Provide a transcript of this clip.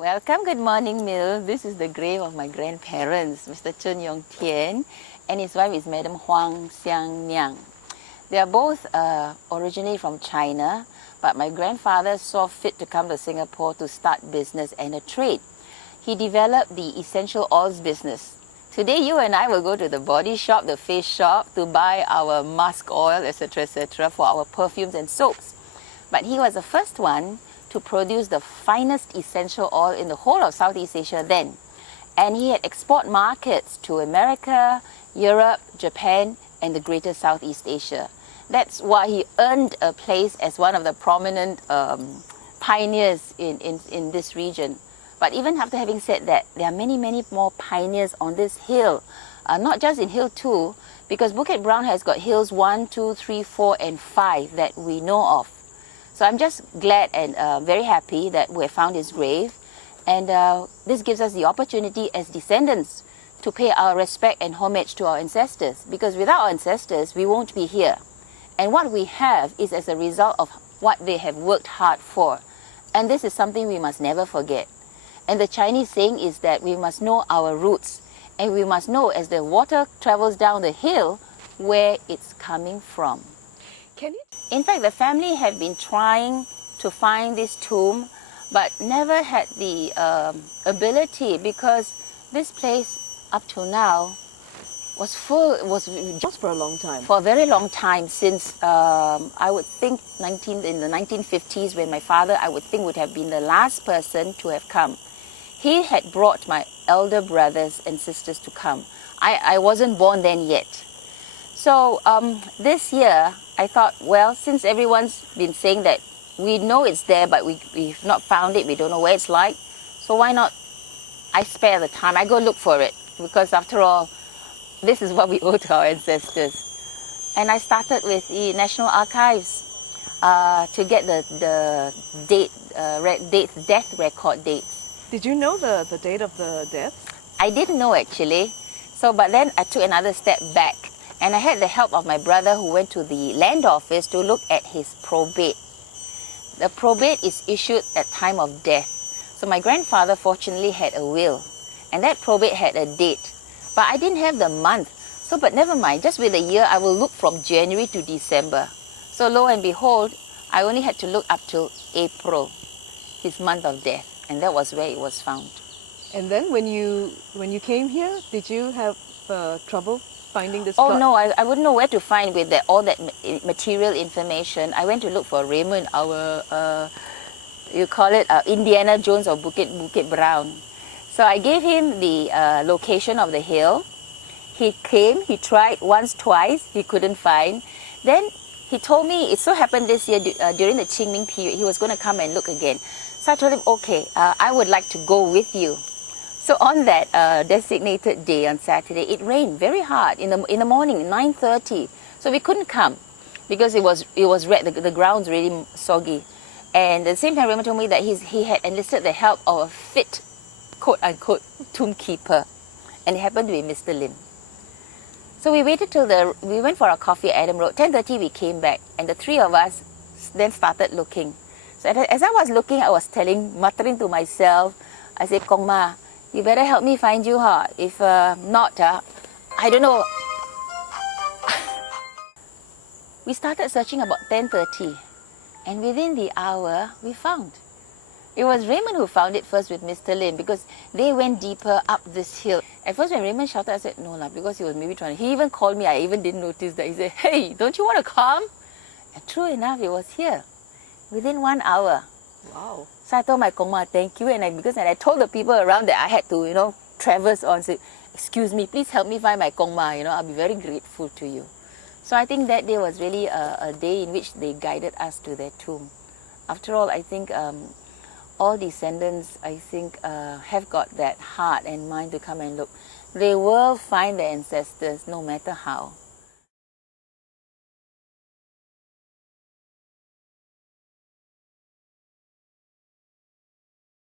Welcome, good morning, Mill. This is the grave of my grandparents, Mr. Chun Yong Tian, and his wife is Madam Huang Xiang Miang. They are both originally from China, but my grandfather saw fit to come to Singapore to start business and a trade. He developed the essential oils business. Today, you and I will go to the body shop, the face shop, to buy our musk oil, etc., for our perfumes and soaps. But he was the first one to produce the finest essential oil in the whole of Southeast Asia then. And he had export markets to America, Europe, Japan, and the greater Southeast Asia. That's why he earned a place as one of the prominent pioneers in this region. But even after having said that, there are many, many more pioneers on this hill. Not just in Hill 2, because Bukit Brown has got hills 1, 2, 3, 4, and 5 that we know of. So I'm just glad and very happy that we have found his grave. And this gives us the opportunity as descendants to pay our respect and homage to our ancestors. Because without our ancestors, we won't be here. And what we have is as a result of what they have worked hard for. And this is something we must never forget. And the Chinese saying is that we must know our roots. And we must know as the water travels down the hill where it's coming from. In fact, the family have been trying to find this tomb, but never had the ability, because this place up till now was full. It was just for a long time. For a very long time, since I would think in the 1950s, when my father, I would think, would have been the last person to have come. He had brought my elder brothers and sisters to come. I wasn't born then yet. So this year, I thought, well, since everyone's been saying that we know it's there, but we've not found it, we don't know where it's like, so why not I spare the time, I go look for it, because after all, this is what we owe to our ancestors. And I started with the National Archives to get the death record dates. Did you know the date of the death? I didn't know actually, but then I took another step back. And I had the help of my brother who went to the land office to look at his probate. The probate is issued at time of death. So my grandfather fortunately had a will. And that probate had a date. But I didn't have the month. So, but never mind, just with a year, I will look from January to December. So lo and behold, I only had to look up till April, his month of death. And that was where it was found. And then when you came here, did you have trouble finding this plot? Oh no, I wouldn't know where to find with all that material information. I went to look for Raymond, our, you call it Indiana Jones or Bukit Brown. So I gave him the location of the hill. He came, he tried once, twice, he couldn't find. Then he told me, it so happened this year during the Qingming period, he was going to come and look again. So I told him, okay, I would like to go with you. So on that designated day on Saturday, it rained very hard in the morning, 9:30. So we couldn't come because it was red. The ground's really soggy. And at the same time, Raymond told me that he had enlisted the help of a fit, quote unquote, tomb keeper, and it happened to be Mr. Lim. So we waited till we went for our coffee at Adam Road. 10:30 we came back, and the three of us then started looking. So as I was looking, I was muttering to myself. I said, "Kong Ma, you better help me find you, huh? If not, I don't know." We started searching about 10:30, and within the hour, we found. It was Raymond who found it first with Mr. Lim, because they went deeper up this hill. At first, when Raymond shouted, I said, no, because he was maybe trying to. He even called me. I even didn't notice that. He said, hey, don't you want to come? And true enough, it was here within 1 hour. Wow. So I told my Kongma, thank you, and I told the people around that I had to, traverse on, say, excuse me, please help me find my Kongma, I'll be very grateful to you. So I think that day was really a day in which they guided us to their tomb. After all, I think all descendants, have got that heart and mind to come and look. They will find their ancestors no matter how.